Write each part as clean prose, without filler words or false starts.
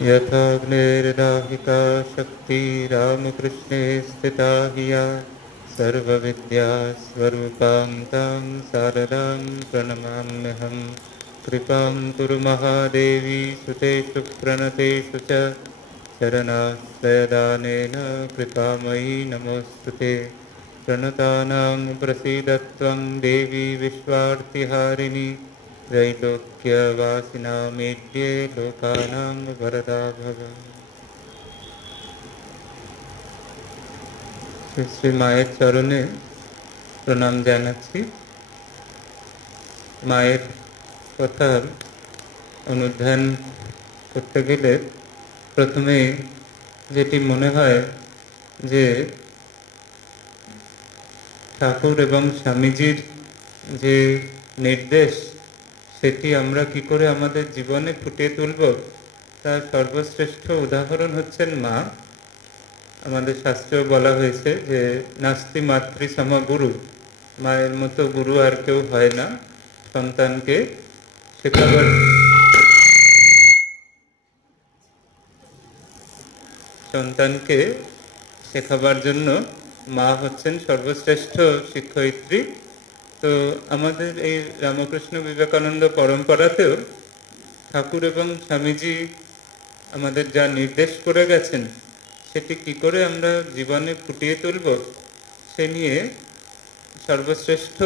यथाग्नेर्दाहिका शक्ति रामकृष्णे स्थिता हि या सर्वविद्यास्वरूपां तां शारदां प्रणमाम्यहम्। कृपां कुरु महादेवी सुतेषु प्रणतेषु च शरणाश्रयदानेन कृपामयी नमोऽस्तुते। प्रणतानां प्रसीदत्वं देवी विश्वार्तिहारिणी त्रैलोक्यवासिनामेड्ये लोकानां वरदा भव। শ্রী শ্রী মায়ের চরণে প্রণাম জানাচ্ছি। মায়ের কথা অনুধ্যান করতে গেলে প্রথমে যেটি মনে হয় যে ঠাকুর এবং স্বামীজির যে নির্দেশ সেটি আমরা কি করে আমাদের জীবনে ফুটিয়ে তুলব, তার সর্বশ্রেষ্ঠ উদাহরণ হচ্ছেন মা। আমাদের শাস্ত্রেও বলা হয়েছে যে নাস্তি মাতৃ সম গুরু, মায়ের মতো গুরু আর কেউ হয় না। সন্তানকে শেখাবার জন্য মা হচ্ছেন সর্বশ্রেষ্ঠ শিক্ষয়িত্রী। তো আমাদের এই রামকৃষ্ণ বিবেকানন্দ পরম্পরাতেও ঠাকুর এবং স্বামীজি আমাদের যা নির্দেশ করে গেছেন সেটি কি করে আমরা জীবনে ফুটিয়ে তুলব সে নিয়ে সর্বশ্রেষ্ঠ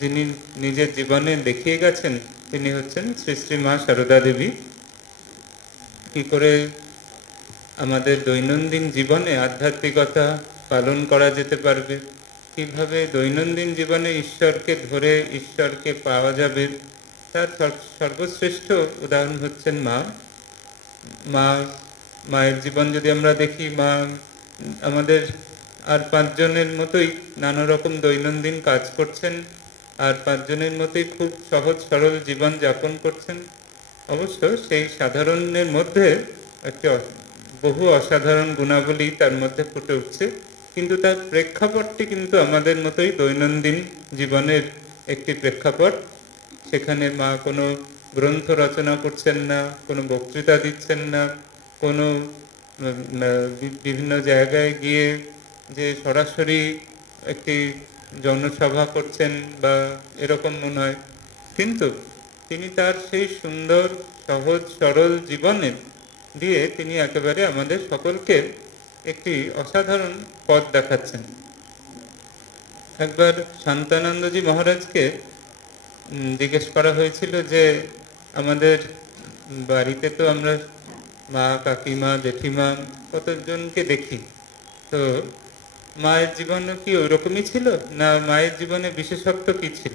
যিনি নিজের জীবনে দেখিয়ে গেছেন তিনি হচ্ছেন শ্রী শ্রী মা সারদা দেবী। কি করে আমাদের দৈনন্দিন জীবনে আধ্যাত্মিকতা পালন করা যেতে পারবে, কিভাবে দৈনন্দিন জীবনে ঈশ্বরকে ধরে ঈশ্বরকে পাওয়া যাবে, তার সর্বশ্রেষ্ঠ উদাহরণ হচ্ছেন মা। মায়ের জীবন যদি আমরা দেখি, মা আমাদের আর পাঁচজনের মতোই নানা রকম দৈনন্দিন কাজ করছেন, আর পাঁচজনের মতোই খুব সহজ সরল জীবন যাপন করছেন। অবশ্য সেই সাধারণের মধ্যে একটি বহু অসাধারণ গুণাবলী তার মধ্যে ফুটে উঠছে, কিন্তু তার প্রেক্ষাপটটি কিন্তু আমাদের মতোই দৈনন্দিন জীবনের একটি প্রেক্ষাপট। সেখানে মা কোনো গ্রন্থ রচনা করছেন না, কোনো বক্তৃতা দিচ্ছেন না, কোনো বিভিন্ন জায়গায় গিয়ে যে সরাসরি একটি জনসভা করছেন বা এরকম মনে হয়, কিন্তু তিনি তার সেই সুন্দর সহজ সরল জীবনে দিয়ে তিনি একেবারে আমাদের সকলকে একটি অসাধারণ পথ দেখাচ্ছেন। একবার শান্তানন্দজি মহারাজকে জিজ্ঞেস করা হয়েছিল যে আমাদের বাড়িতে তো আমরা মা, কাকিমা, জেঠিমা কতজনকে দেখি, তো মায়ের জীবনে কি ওইরকমই ছিল, না মায়ের জীবনে বিশেষত্ব কি ছিল?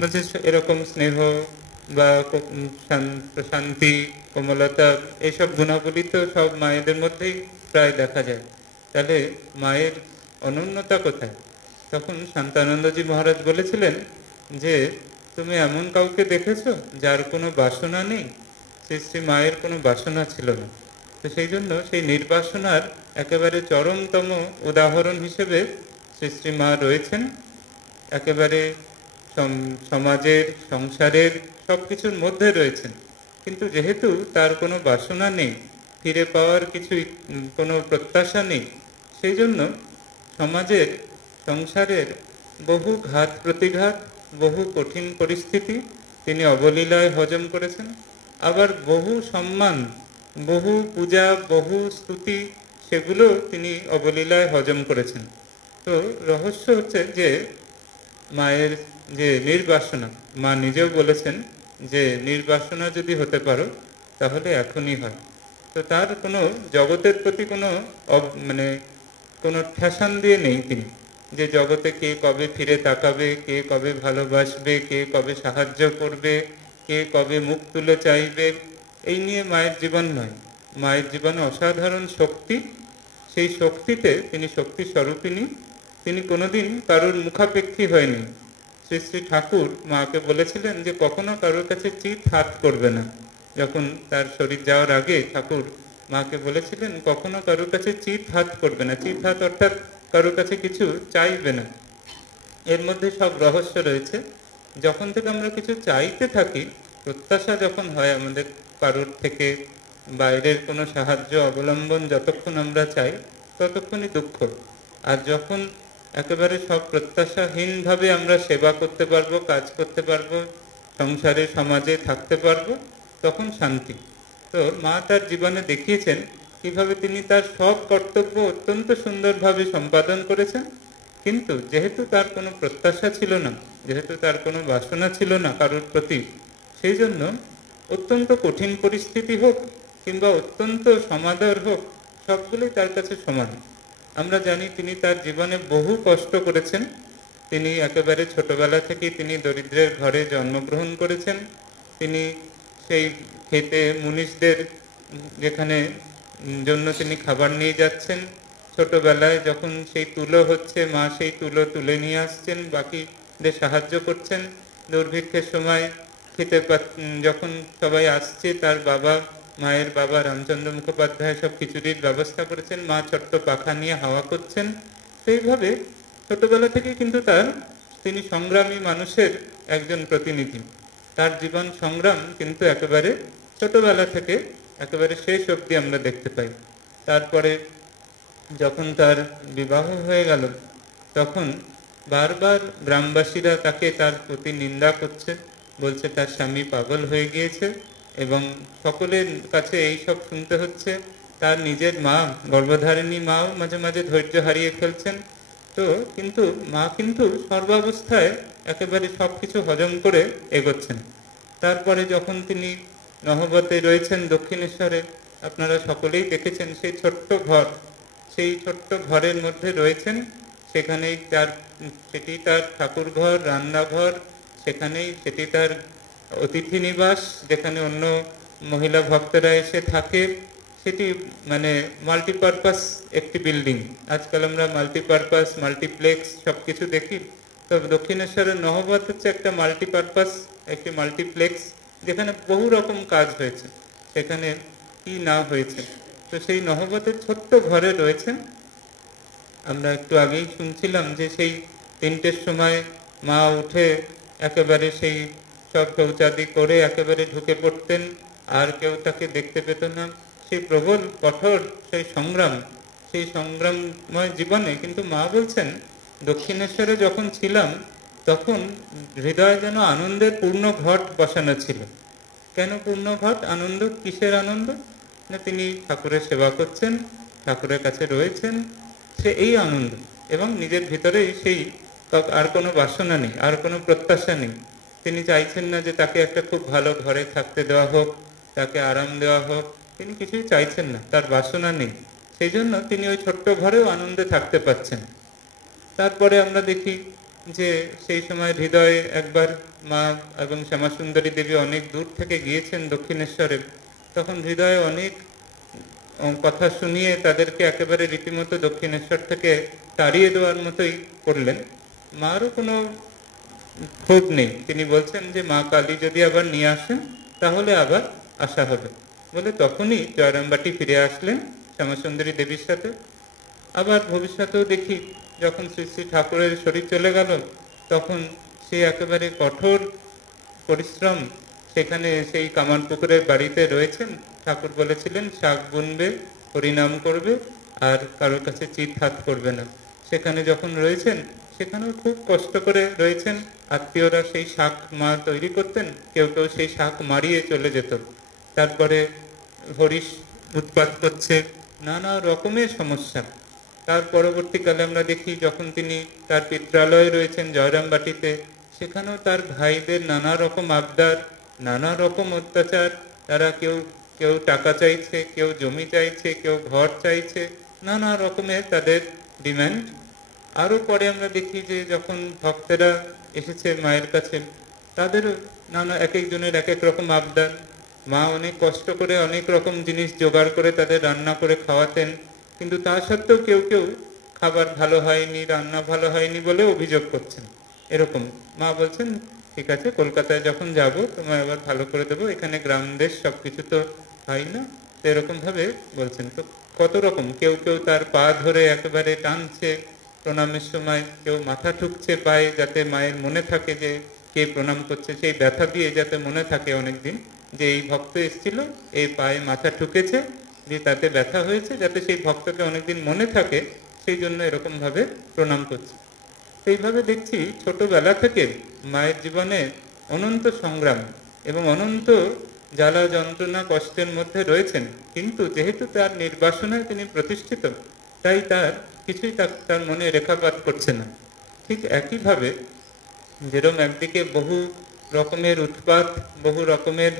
বলছে এরকম স্নেহ বা শান্তি, কোমলতা, এইসব গুণাবলী তো সব মায়েদের মধ্যেই প্রায় দেখা যায়, তাহলে মায়ের অনন্যতা কোথায়? তখন শান্তানন্দজি মহারাজ বলেছিলেন যে তুমি এমন কাউকে দেখেছো যার কোনো বাসনা নেই? শ্রী শ্রী মায়ের কোনো বাসনা ছিল না। তো সেই জন্য সেই নির্বাসনার একেবারে চরমতম উদাহরণ হিসেবে শ্রী শ্রী মা রয়েছেন। একেবারে সমাজের, সংসারের সব কিছুর মধ্যে রয়েছেন, কিন্তু যেহেতু তার কোনো বাসনা নেই, ফিরে পাওয়ার কোনো প্রত্যাশা নেই, সেই জন্য সমাজের, সংসারের বহু ঘাত প্রতিঘাত, বহু কঠিন পরিস্থিতি তিনি অবলীলায় হজম করেছেন। আবার বহু সম্মান, বহু পূজা, বহু স্তুতি, সেগুলো তিনি অবলীলায় হজম করেছেন। তো রহস্য হচ্ছে যে মায়ের যে নির্বাসনা, মা নিজেও বলেছেন যে নির্বাসনা যদি হতে পারো তাহলে এখনই হয়। তো তার কোনো জগতের প্রতি কোনো কোনো ঠেসান দিয়ে নেই তিনি, যে জগতে কে কবে ফিরে তাকাবে, কে কবে ভালোবাসবে, কে কবে সাহায্য করবে, কে কবে মুখ তুলে চাইবে, এই নিয়ে মায়ের জীবন নয়। মায়ের জীবনে অসাধারণ শক্তি, সেই শক্তিতে তিনি শক্তি স্বরূপিণী, তিনি কোনোদিন কারোর মুখাপেক্ষী হয়নি। শ্রী শ্রী ঠাকুর মাকে বলেছিলেন যে কখনো কারোর কাছে চিত হাত করবে না। যখন তার শরীর যাওয়ার আগে ঠাকুর মাকে বলেছিলেন কখনো কারোর কাছে চিত হাত করবে না। চিত হাত অর্থাৎ কারোর কাছে কিছু চাইবে না। এর মধ্যে সব রহস্য রয়েছে। যখন থেকে আমরা কিছু চাইতে থাকি, প্রত্যাশা যখন হয় আমাদের কারোর থেকে, বাইরের কোনো সাহায্য অবলম্বন যতক্ষণ আমরা চাই ততক্ষণই দুঃখ। আর যখন একেবারে সব প্রত্যাশাহীনভাবে আমরা সেবা করতে পারবো, কাজ করতে পারবো, সংসারে সমাজে থাকতে পারবো, তখন শান্তি। তো মা তার জীবনে দেখিয়েছেন কিভাবে তিনি তার সব কর্তব্য অত্যন্ত সুন্দরভাবে সম্পাদন করেছেন, কিন্তু যেহেতু তার কোনো প্রত্যাশা ছিল না, যেহেতু তার কোনো বাসনা ছিল না কারোর প্রতি, সেই জন্য অত্যন্ত কঠিন পরিস্থিতি হোক কিংবা অত্যন্ত সমাদর হোক, সবগুলোই তার কাছে সমান। আমরা জানি তিনি তার জীবনে বহু কষ্ট করেছেন। তিনি একেবারে ছোটবেলা থেকেই তিনি দরিদ্রের ঘরে জন্মগ্রহণ করেছেন। তিনি সেই খেতে মুনিশদের যেখানে জন্য তিনি খাবার নিয়ে যাচ্ছেন, ছোটবেলায় যখন সেই তুলো হচ্ছে, মা সেই তুলো তুলে নিয়ে আসছেন, বাকিদের সাহায্য করছেন। দুর্ভিক্ষের সময় খেতে যখন সবাই আসছে, তার বাবা, মায়ের বাবা রামচন্দ্র মুখোপাধ্যায় সব খিচুড়ির ব্যবস্থা করেছেন, মা ছোট্ট পাখা নিয়ে হাওয়া করছেন। সেইভাবে ছোটবেলা থেকে কিন্তু তিনি সংগ্রামী মানুষের একজন প্রতিনিধি। তার জীবন সংগ্রাম কিন্তু একেবারে ছোটবেলা থেকে একেবারে শেষ অবধি আমরা দেখতে পাই। তারপরে যখন তার বিবাহ হয়ে গেল, তখন বারবার গ্রামবাসীরা তাকে তার প্রতি নিন্দা করছে, বলছে তার স্বামী পাগল হয়ে গিয়েছে, এবং সকলের কাছে এই সব শুনতে হচ্ছে। তার নিজের মা, গর্ভধারিণী মাও মাঝে মাঝে ধৈর্য হারিয়ে ফেলছেন। তো কিন্তু মা কিন্তু সর্বাবস্থায় একেবারে সব কিছু হজম করে এগোচ্ছেন। তারপরে যখন তিনি নহবতে রয়েছেন দক্ষিণেশ্বরে, আপনারা সকলেই দেখেছেন সেই ছোট্ট ঘর, সেই ছোট্ট ঘরের মধ্যে রয়েছেন। সেখানেই সেটি তার ঠাকুর ঘর, রান্নাঘর, সেটি তার অতিথি নিবাস, যেখানে অন্য মহিলা ভক্তরা এসে থাকে। সেটি মানে মাল্টিপারপাস একটি বিল্ডিং। আজকাল আমরা মাল্টিপারপাস, মাল্টিপ্লেক্স সব কিছু দেখি। তো দক্ষিণেশ্বরের নহবত হচ্ছে একটা মাল্টিপারপাস, একটি মাল্টিপ্লেক্স, যেখানে বহু রকম কাজ হয়েছে, সেখানে কি না হয়েছে। তো সেই নহবতের ছোট্ট ঘরে রয়েছেন। আমরা একটু আগেই শুনছিলাম যে সেই 3টের সময় মা উঠে একেবারে সেই সব শৌচাদি করে একেবারে ঢুকে পড়তেন, আর কেউ তাকে দেখতে পেত না। সেই প্রবল কঠোর সেই সংগ্রামময় জীবনে কিন্তু মা বলছেন, দক্ষিণেশ্বরে যখন ছিলাম তখন হৃদয়ে যেন আনন্দের পূর্ণ ঘট বসানো ছিল। কেন পূর্ণ ঘট? আনন্দ, কিসের আনন্দ? না, তিনি ঠাকুরের সেবা করছেন, ঠাকুরের কাছে রয়েছেন, এই আনন্দ। এবং নিজের ভিতরেই সেই আর কোনো বাসনা নেই, আর কোনো প্রত্যাশা নেই। তিনি চাইছেন না যে তাকে একটা খুব ভালো ঘরে থাকতে দেওয়া হোক, তাকে আরাম দেওয়া হোক, তিনি কিছুই চাইছেন না, তার বাসনা নেই। সেই জন্য তিনি ওই ছোট্ট ঘরেও আনন্দে থাকতে পারছেন। তারপরে আমরা দেখি যে সেই সময় হৃদয়ে একবার মা এবং শ্যামাসুন্দরী দেবী অনেক দূর থেকে গিয়েছেন দক্ষিণেশ্বরে। তখন হৃদয়ে অনেক কথা শুনিয়ে তাদেরকে একেবারে রীতিমতো দক্ষিণেশ্বর থেকে তাড়িয়ে দেওয়ার মতোই করলেন। মারও কোনো ক্ষোভ নেই। তিনি বলছেন যে মা কালী যদি আবার নিয়ে আসেন তাহলে আবার আসা হবে বলে তখনই জয়রামবাটি ফিরে আসলেন শ্যামাসুন্দরী দেবীর সাথে। আবার ভবিষ্যতেও দেখি যখন শ্রী শ্রী ঠাকুরের শরীর চলে গেল, তখন সে একেবারে কঠোর পরিশ্রম, সেখানে সেই কামারপুকুরের বাড়িতে রয়েছেন। ঠাকুর বলেছিলেন শাক বুনবে, হরিনাম করবে, আর কারোর কাছে চিত হাত করবে না। সেখানে যখন রয়েছেন সেখানেও খুব কষ্ট করে রয়েছেন। আত্মীয়রা সেই শাক মা তৈরি করতেন, কেউ কেউ সেই শাক মারিয়ে চলে যেত। তারপরে হরিশ উৎপাত করছে, নানা রকমের সমস্যা। তার পরবর্তীকালে আমরা দেখি যখন তিনি তার পিত্রালয়ে রয়েছেন জয়রামবাটিতে, সেখানেও তার ভাইদের নানা রকম আবদার, নানা রকম অত্যাচার। তারা কেউ কেউ টাকা চাইছে, কেউ জমি চাইছে, কেউ ঘর চাইছে, নানা রকমের তাদের ডিম্যান্ড। আরও পরে আমরা দেখি যে যখন ভক্তেরা এসেছে মায়ের কাছে, তাদেরও নানা এক একজনের এক এক রকম আবদার। মা অনেক কষ্ট করে অনেক রকম জিনিস জোগাড় করে তাদের রান্না করে খাওয়াতেন, কিন্তু তা সত্ত্বেও কেউ কেউ খাবার ভালো হয়নি, রান্না ভালো হয়নি বলে অভিযোগ করছেন। এরকম মা বলছেন, ঠিক আছে, কলকাতায় যখন যাব তোমায় আবার ভালো করে দেবো, এখানে গ্রাম দেশ সব কিছু তো হয় না। তো এরকমভাবে বলছেন। তো কত রকম, কেউ কেউ তার পা ধরে একেবারে টানছে প্রণামের সময়, কেউ মাথা ঠুকছে পায়ে যাতে মায়ের মনে থাকে যে কে প্রণাম করছে, সেই ব্যথা দিয়ে যাতে মনে থাকে অনেক দিন, যে এই ভক্ত এসেছিল, এই পায়ে মাথা ঠুকেছে, যে তাতে ব্যথা হয়েছে, যাতে সেই ভক্তকে অনেকদিন মনে থাকে, সেই জন্য এরকমভাবে প্রণাম করছে। সেইভাবে দেখছি ছোটবেলা থেকে মায়ের জীবনে অনন্ত সংগ্রাম এবং অনন্ত জ্বালা যন্ত্রণা কষ্টের মধ্যে রয়েছেন, কিন্তু যেহেতু তার নির্বাসনায় তিনি প্রতিষ্ঠিত, তাই তার কিছুই তার মনে রেখাপাত করছে না। ঠিক একইভাবে যেরকম একদিকে বহু রকমের উৎপাত, বহু রকমের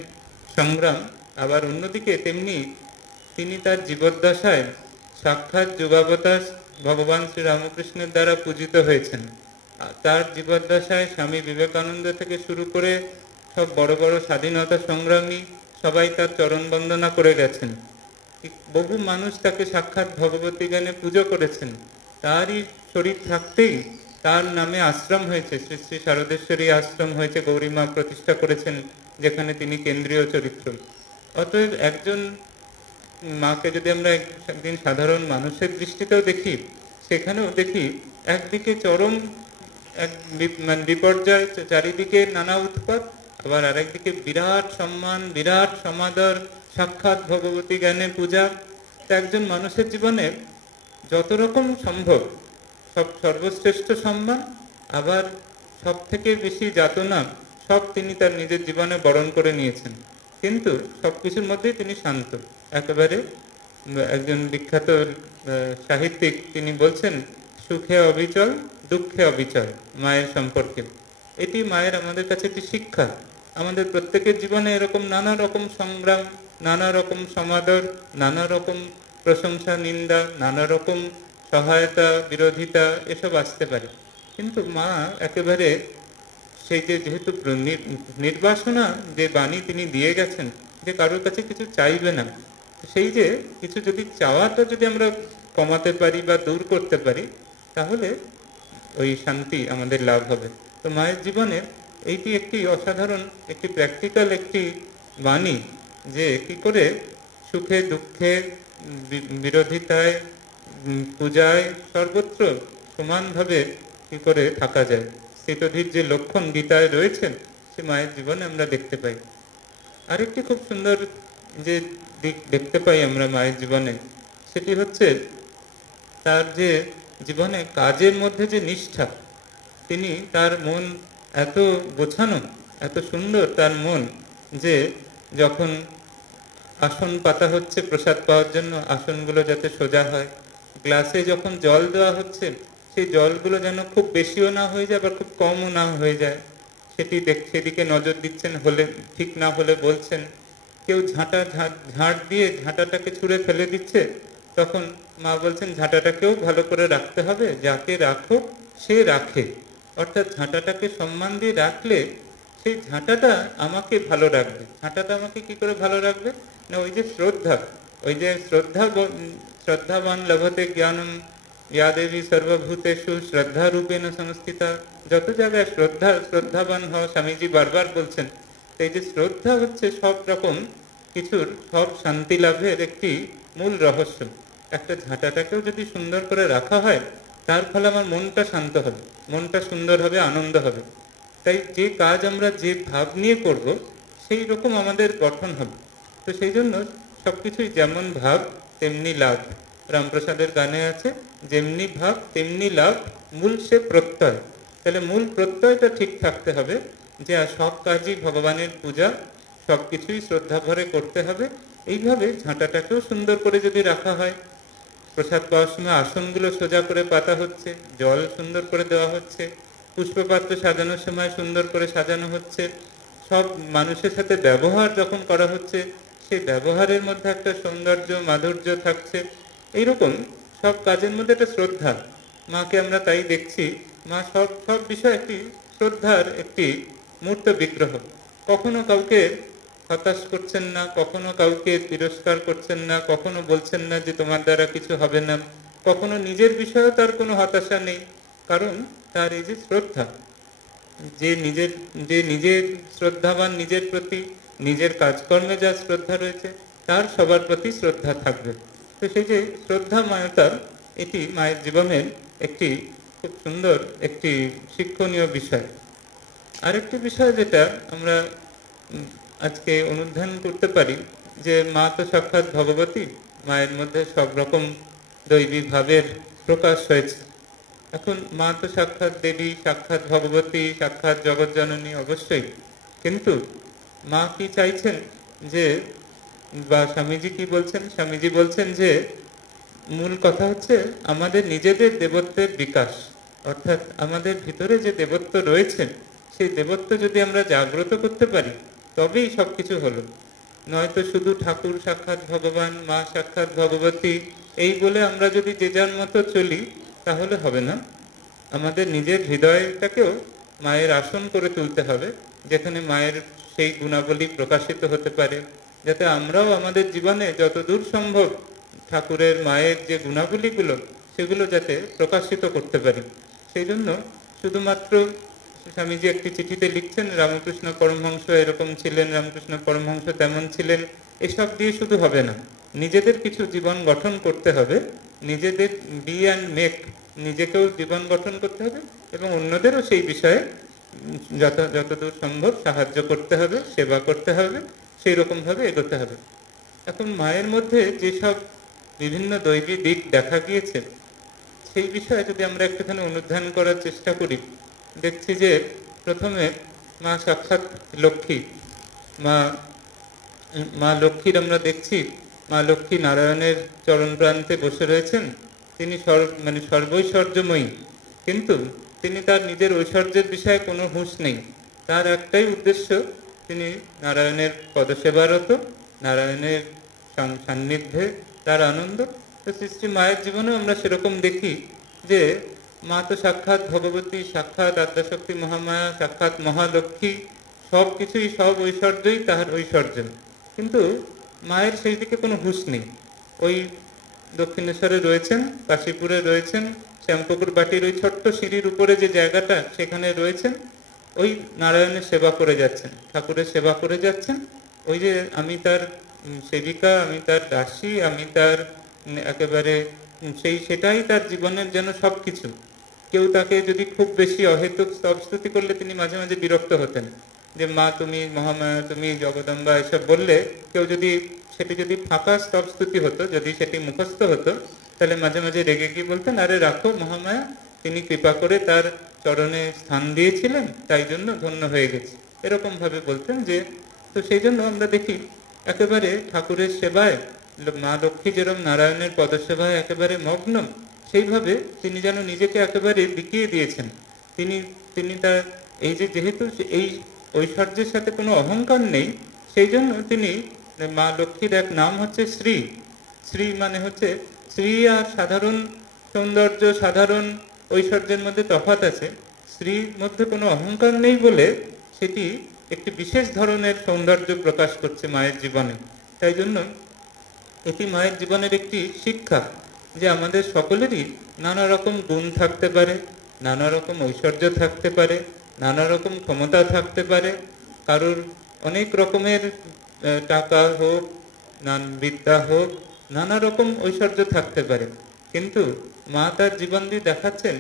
সংগ্রাম, আবার অন্যদিকে তেমনি তিনি তার জীবদ্দশায় সাক্ষাৎ যুগাবতার ভগবান শ্রীরামকৃষ্ণের দ্বারা পূজিত হয়েছেন। তার জীবদ্দশায় স্বামী বিবেকানন্দ থেকে শুরু করে সব বড় বড় স্বাধীনতা সংগ্রামী সবাই তার চরণ বন্দনা করে গেছেন। বহু মানুষ তাকে সাক্ষাৎ ভগবতী জ্ঞানে পুজো করেছেন। তারই শরীর থাকতেই তার নামে আশ্রম হয়েছে, শ্রী শ্রী শারদেশ্বরী আশ্রম হয়েছে, গৌরীমা প্রতিষ্ঠা করেছেন, যেখানে তিনি কেন্দ্রীয় চরিত্র। অতএব একজন মাকে যদি আমরা একদিন সাধারণ মানুষের দৃষ্টিতেও দেখি, সেখানেও দেখি একদিকে চরম এক বিপর্যয়, চারিদিকে নানা উৎপাত, আবার আরেকদিকে বিরাট সম্মান, বিরাট সমাদর, সাক্ষাৎ ভগবতী জ্ঞানে পূজা। তা একজন মানুষের জীবনে যত রকম সম্ভব সর্বশ্রেষ্ঠ সম্মান, আবার সব থেকে বেশি যাতনা, সব তিনি তার নিজের জীবনে বরণ করে নিয়েছেন, কিন্তু সবকিছুর মধ্যেই তিনি শান্ত একেবারে। একজন বিখ্যাত সাহিত্যিক তিনি বলছেন, সুখে অবিচল, দুঃখে অবিচল মায়ের সম্পর্কে। এটি মায়ের আমাদের কাছে একটি শিক্ষা। আমাদের প্রত্যেকের জীবনে এরকম নানা রকম সংগ্রাম, নানা রকম সমাদর, নানা রকম প্রশংসা নিন্দা, নানা রকম সহায়তা বিরোধিতা এসব আসতে পারে, কিন্তু মা একেবারে সেই যেহেতু নির্বাসনা যে বাণী তিনি দিয়ে গেছেন, যে কারোর কাছে কিছু চাইবে না, সেই যে কিছু যদি চাওয়াটা যদি আমরা কমাতে পারি বা দূর করতে পারি, তাহলে ওই শান্তি আমাদের লাভ হবে। তো মায়ের জীবনে এইটি একটি অসাধারণ, একটি প্র্যাকটিক্যাল একটি বাণী, যে কি করে সুখে দুঃখে বিরোধিতায় পূজায় সর্বত্র সমানভাবে কি করে থাকা যায়। স্থিতধীর যে লক্ষণ গীতায় রয়েছে, সে মায়ের জীবনে আমরা দেখতে পাই। আরেকটি খুব সুন্দর যে দিক দেখতে পাই আমরা মায়ের জীবনে, সেটি হচ্ছে তার যে জীবনে কাজের মধ্যে যে নিষ্ঠা, তিনি তার মন এত গোছানো, এত সুন্দর তার মন, যে যখন আসন পাতা হচ্ছে প্রসাদ পাওয়ার জন্য, আসনগুলো যাতে সোজা হয়, গ্লাসে যখন জল দেওয়া হচ্ছে, সেই জলগুলো যেন খুব বেশিও না হয়ে যায়, আবার খুব কমও না হয়ে যায়, সেদিকে নজর দিচ্ছেন, হলে ঠিক না হলে বলছেন। কেউ ঝাঁট দিয়ে ঝাঁটাটাকে ছুঁড়ে ফেলে দিচ্ছে, তখন মা বলছেন ঝাঁটাটাকেও ভালো করে রাখতে হবে, যাকে রাখো সে রাখে। অর্থাৎ ঝাঁটাটাকে সম্মান দিয়ে রাখলে সেই ঝাঁটাটা আমাকে ভালো রাখবে। ঝাঁটাটা আমাকে কি করে ভালো রাখবে না, ওই যে শ্রদ্ধা, ওই যে শ্রদ্ধাবান লভতে জ্ঞানম ইয়া দেবী সর্বভূতেষু শ্রদ্ধা রূপেণ সংস্থিতা। যত জায়গায় শ্রদ্ধাবান হও, স্বামীজি বারবার বলছেন। এই যে শ্রদ্ধা হচ্ছে সব রকম কিছুর, সব শান্তি লাভের একটি মূল রহস্য। একটা ঝাঁটাটাকেও যদি সুন্দর করে রাখা হয়, তার ফলে আমার মনটা শান্ত হবে, মনটা সুন্দর হবে, আনন্দ হবে। তাই যে কাজ আমরা যে ভাব নিয়ে করব, সেই রকম আমাদের গঠন হবে। তো সেই জন্য সবকিছুই যেমন ভাব তেমনি লাভ। রামপ্রসাদের গানে আছে, যেমনি ভাব তেমনি লাভ, মূল সে প্রত্যয়। তাহলে মূল প্রত্যয়টা ঠিক থাকতে হবে, যে সব কাজই ভগবানের পূজা, সব কিছুই শ্রদ্ধা ভরে করতে হবে। এইভাবে ঝাঁটাটাকেও সুন্দর করে যদি রাখা হয়, প্রসাদ পাওয়ার সময় আসনগুলো সোজা করে পাতা হচ্ছে, জল সুন্দর করে দেওয়া হচ্ছে, পুষ্পপাত্র সাজানোর সময় সুন্দর করে সাজানো হচ্ছে, সব মানুষের সাথে ব্যবহার যখন করা হচ্ছে, সেই ব্যবহারের মধ্যে একটা সৌন্দর্য মাধুর্য থাকছে। এইরকম সব কাজের মধ্যে একটা শ্রদ্ধা। মাকে আমরা তাই দেখছি, মা সব সব বিষয়ে একটি শ্রদ্ধার একটি মূর্ত বিগ্রহ। কখনো কাউকে হতাশ করছেন না, কখনো কাউকে তিরস্কার করছেন না, কখনো বলছেন না যে তোমার দ্বারা কিছু হবে না, কখনো নিজের বিষয়েও তার কোনো হতাশা নেই, কারণ তার এই যে শ্রদ্ধা, যে নিজের শ্রদ্ধাবান, নিজের প্রতি, নিজের কাজকর্মে যা শ্রদ্ধা রয়েছে, তার সবার প্রতি শ্রদ্ধা থাকবে। তো সেই যে শ্রদ্ধাময়তা, এটি মায়ের জীবনের একটি খুব সুন্দর একটি শিক্ষণীয় বিষয়। আরেকটি বিষয় যেটা আমরা আজকে অনুধান করতে পারি যে মা তো সাক্ষাৎ ভগবতী, মায়ের মধ্যে সব রকম দৈবী ভাবের প্রকাশ হয়েছে। এখন মা তো সাক্ষাৎ দেবী, সাক্ষাৎ ভগবতী, সাক্ষাৎ জগৎজননী অবশ্যই, কিন্তু মা কি চাইছেন যে, বা স্বামীজি কি বলছেন? স্বামীজি বলছেন যে মূল কথা হচ্ছে আমাদের নিজেদের দেবত্বের বিকাশ, অর্থাৎ আমাদের ভিতরে যে দেবত্ব রয়েছে সেই দেবত্ব যদি আমরা জাগ্রত করতে পারি তবেই সবকিছু হলো। নয়তো শুধু ঠাকুর সাক্ষাৎ ভগবান, মা সাক্ষাৎ ভগবতী এই বলে আমরা যদি যে যার মতো চলি তাহলে হবে না। আমাদের নিজের হৃদয়টাকেও মায়ের আসন করে তুলতে হবে, যেখানে মায়ের সেই গুণাবলী প্রকাশিত হতে পারে, যাতে আমরাও আমাদের জীবনে যতদূর সম্ভব ঠাকুরের মায়ের যে গুণাবলীগুলো সেগুলো যাতে প্রকাশিত করতে পারি। সেই জন্য শুধুমাত্র স্বামীজি একটি চিঠিতে লিখছেন রামকৃষ্ণ পরমহংস এরকম ছিলেন, রামকৃষ্ণ পরমহংস তেমন ছিলেন, এসব দিয়ে শুধু হবে না। নিজেদের কিছু জীবন গঠন করতে হবে, নিজেদের বি অ্যান্ড মেক, নিজেকেও জীবন গঠন করতে হবে এবং অন্যদেরও সেই বিষয়ে যতদূর সম্ভব সাহায্য করতে হবে, সেবা করতে হবে, সেই রকমভাবে এগোতে হবে। এখন মায়ের মধ্যে যেসব বিভিন্ন দৈবী দিক দেখা গিয়েছে সেই বিষয়ে যদি আমরা একটুখানি অনুধান করার চেষ্টা করি, দেখছি যে প্রথমে মা সাক্ষাৎ লক্ষ্মী, মা মা লক্ষ্মীর আমরা দেখছি মা লক্ষ্মী নারায়ণের চরণ প্রান্তে বসে রয়েছেন। তিনি সর্বৈশ্বর্যময়ী, কিন্তু তিনি তার নিজের ঐশ্বর্যের বিষয়ে কোনো হুঁশ নেই। তার একটাই উদ্দেশ্য, তিনি নারায়ণের পদসেবারত, নারায়ণের সান্নিধ্যে তার আনন্দ। তো সৃষ্টি মায়ের জীবনেও আমরা সেরকম দেখি যে মা তো সাক্ষাৎ ভগবতী, সাক্ষাৎ আদ্যাশক্তি মহামায়া, সাক্ষাৎ মহালক্ষ্মী, সব কিছুই, সব ঐশ্বর্যই তাহার ঐশ্বর্য, কিন্তু মায়ের সেই দিকে কোনো হুঁশ নেই। ওই দক্ষিণেশ্বরে রয়েছেন, কাশীপুরে রয়েছেন, শ্যামপুকুর বাটির ওই ছোট্ট সিঁড়ির উপরে যে জায়গাটা সেখানে রয়েছেন, ওই নারায়ণের সেবা করে যাচ্ছেন, ঠাকুরের সেবা করে যাচ্ছেন। ওই যে আমি তার সেবিকা, আমি তার দাসী, আমি তার একেবারে সেটাই তার জীবনের যেন সব কিছু। কেউ তাকে যদি খুব বেশি অহেতুক স্তবস্তুতি করলে তিনি মাঝে মাঝে বিরক্ত হতেন, যে মা তুমি মহামায়া, তুমি জগদম্বা এসব বললে কেউ যদি সেটি যদি ফাঁকা স্তবস্তুতি হতো, যদি সেটি মুখস্থ হতো, তাহলে মাঝে মাঝে রেগে গিয়ে বলতেন আরে রাখো মহামায়া, তিনি কৃপা করে তার চরণে স্থান দিয়েছিলেন তাই জন্য ধন্য হয়ে গেছে, এরকম ভাবে বলতেন। যে তো সেই জন্য আমরা দেখি একেবারে ঠাকুরের সেবায় মা লক্ষ্মী যেরকম নারায়ণের পদসেবায় একেবারে মগ্ন, সেইভাবে তিনি যেন নিজেকে একেবারে বিকিয়ে দিয়েছেন। তিনি তিনি তার এই যে যেহেতু এই ঐশ্বর্যের সাথে কোনো অহংকার নেই, সেই জন্য তিনি মা লক্ষ্মীর এক নাম হচ্ছে শ্রী। শ্রী মানে হচ্ছে শ্রী আর সাধারণ সৌন্দর্য, সাধারণ ঐশ্বর্যের মধ্যে তফাৎ আছে। শ্রীর মধ্যে কোনো অহংকার নেই বলে সেটি একটি বিশেষ ধরনের সৌন্দর্য প্রকাশ করছে মায়ের জীবনে। তাই জন্য এটি মায়ের জীবনের একটি শিক্ষা যে আমাদের সকলেরই নানা রকম গুণ থাকতে পারে, নানা রকম ঐশ্বর্য থাকতে পারে, নানা রকম ক্ষমতা থাকতে পারে, কারোর অনেক রকমের টাকা হোক, বিদ্যা হোক, নানা রকম ঐশ্বর্য থাকতে পারে, কিন্তু মা তার জীবন দিয়ে দেখাচ্ছেন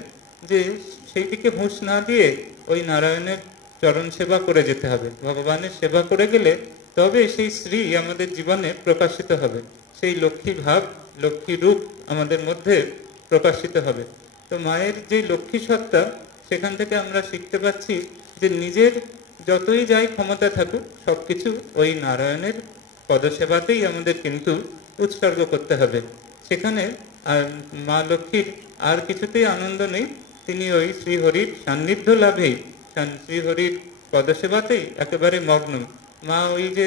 যে সেই দিকে হুঁশ না দিয়ে ওই নারায়ণের চরণ সেবা করে যেতে হবে। ভগবানের সেবা করে গেলে তবে সেই শ্রী আমাদের জীবনে প্রকাশিত হবে, সেই লক্ষ্মী ভাব, লক্ষ্মী রূপ আমাদের মধ্যে প্রকাশিত হবে। তো মায়ের যে লক্ষ্মী সত্তা, সেখান থেকে আমরা শিখতে পাচ্ছি যে নিজের যতই যাই ক্ষমতা থাকুক সবকিছু ওই নারায়ণের পদসেবাতেই আমাদের কিন্তু উৎসর্গ করতে হবে। সেখানে আর মা লক্ষ্মীর আর কিছুতেই আনন্দ নেই, তিনি ওই শ্রীহরির সান্নিধ্য লাভেই, শ্রীহরির পদসেবাতেই একেবারে মগ্ন। মা ওই যে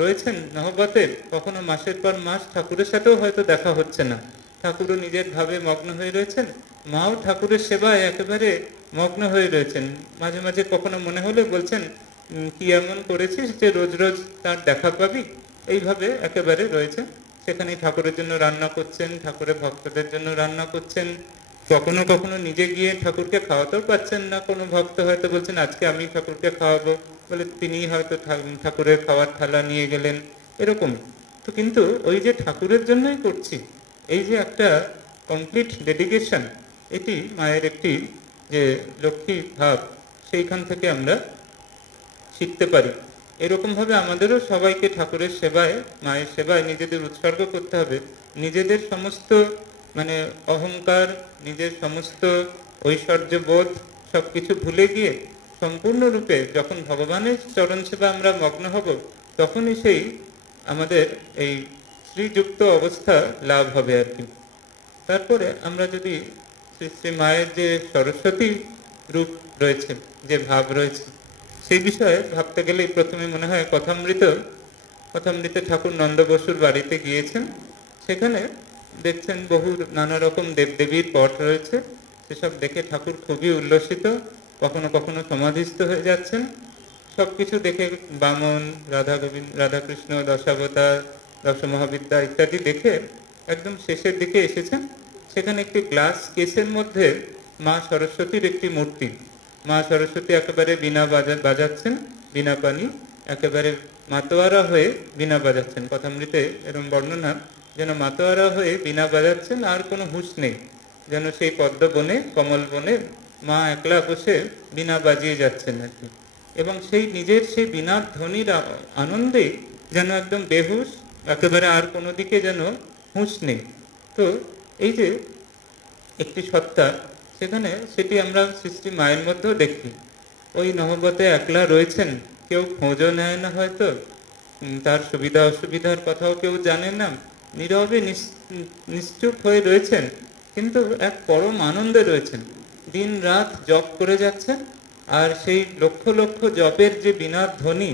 রয়েছেন নহবতের, কখনো মাসের পর মাস ঠাকুরের সাথেও হয়তো দেখা হচ্ছে না, ঠাকুরও নিজের ভাবে মগ্ন হয়ে রয়েছেন, মাও ঠাকুরের সেবায় একেবারে মগ্ন হয়ে রয়েছেন। মাঝে মাঝে কখনো মনে হলে বলছেন কি এমন করেছিস যে রোজ রোজ তার দেখা পাবি, এইভাবে একেবারে রয়েছেন। সেখানে ঠাকুরের জন্য রান্না করছেন, ঠাকুরের ভক্তদের জন্য রান্না করছেন, কখনো কখনো নিজে গিয়ে ঠাকুরকে খাওয়াতেও পাচ্ছেন না, কোনো ভক্ত হয়তো বলছেন আজকে আমি ঠাকুরকে খাওয়াবো, বলে তিনি হয়তো ঠাকুরের খাওয়ার থালা নিয়ে গেলেন, এরকম। তো কিন্তু ওই যে ঠাকুরের জন্যই করছি, এই যে একটা কমপ্লিট ডেডিকেশন, এটি মায়ের একটি যে লক্ষ্মী ভাব, সেইখান থেকে আমরা শিখতে পারি। এরকমভাবে আমাদেরও সবাইকে ঠাকুরের সেবায়, মায়ের সেবায় নিজেদের উৎসর্গ করতে হবে। নিজেদের সমস্ত মানে অহংকার, নিজের সমস্ত ঐশ্বর্যবোধ সব কিছু ভুলে গিয়ে সম্পূর্ণরূপে যখন ভগবানের চরণ সেবা আমরা মগ্ন হব, তখনই সেই আমাদের এই শ্রীযুক্ত অবস্থা লাভ হবে আর কি। তারপরে আমরা যদি শ্রী শ্রী মায়ের যে সরস্বতী রূপ রয়েছে, যে ভাব রয়েছে, সেই বিষয়ে ভাবতে গেলেই প্রথমে মনে হয় কথামৃতে ঠাকুর নন্দ বসুর বাড়িতে গিয়েছেন। সেখানে দেখছেন বহু নানা রকম দেবদেবীর পট রয়েছে। সেসব দেখে ঠাকুর খুবই উল্লসিত, কখনো কখনো সমাধিস্থ হয়ে যাচ্ছেন। সবকিছু দেখে বামন, রাধাকৃষ্ণ, দশাবতার, দশমহাবিদ্যা ইত্যাদি দেখে একদম শেষের দিকে এসেছেন। সেখানে একটি গ্লাস কেসের মধ্যে মা সরস্বতীর একটি মূর্তি। মা সরস্বতী একেবারে বীণা বাজাচ্ছেন, বীণা পানি, একেবারে মাতোয়ারা হয়ে বীণা বাজাচ্ছেন। কথামৃতে এরকম বর্ণনা, যেন মাতোয়ারা হয়ে বীণা বাজাচ্ছেন, আর কোনো হুঁশ নেই, যেন সেই পদ্ম বনে, কমল বনে মা একলা বসে বীণা বাজিয়ে যাচ্ছেন আর কি। এবং সেই নিজের সেই বীণার ধ্বনির আনন্দেই যেন একদম বেহুশ, একেবারে আর কোনো দিকে যেন হুঁশ নেই। তো এই যে একটি সত্তা, সেখানে সেটি আমরা সৃষ্টি মায়ের মধ্যেও দেখি। ওই নহবতে একলা রয়েছেন, কেউ খোঁজও নেয় না হয়তো, তার সুবিধা অসুবিধার কথাও কেউ জানে না, নীরবে নিশ্চুপ হয়ে রয়েছেন, কিন্তু এক পরম আনন্দে রয়েছেন। দিন রাত জপ করে যাচ্ছেন, আর সেই লক্ষ লক্ষ জপের যে বীণার ধ্বনি,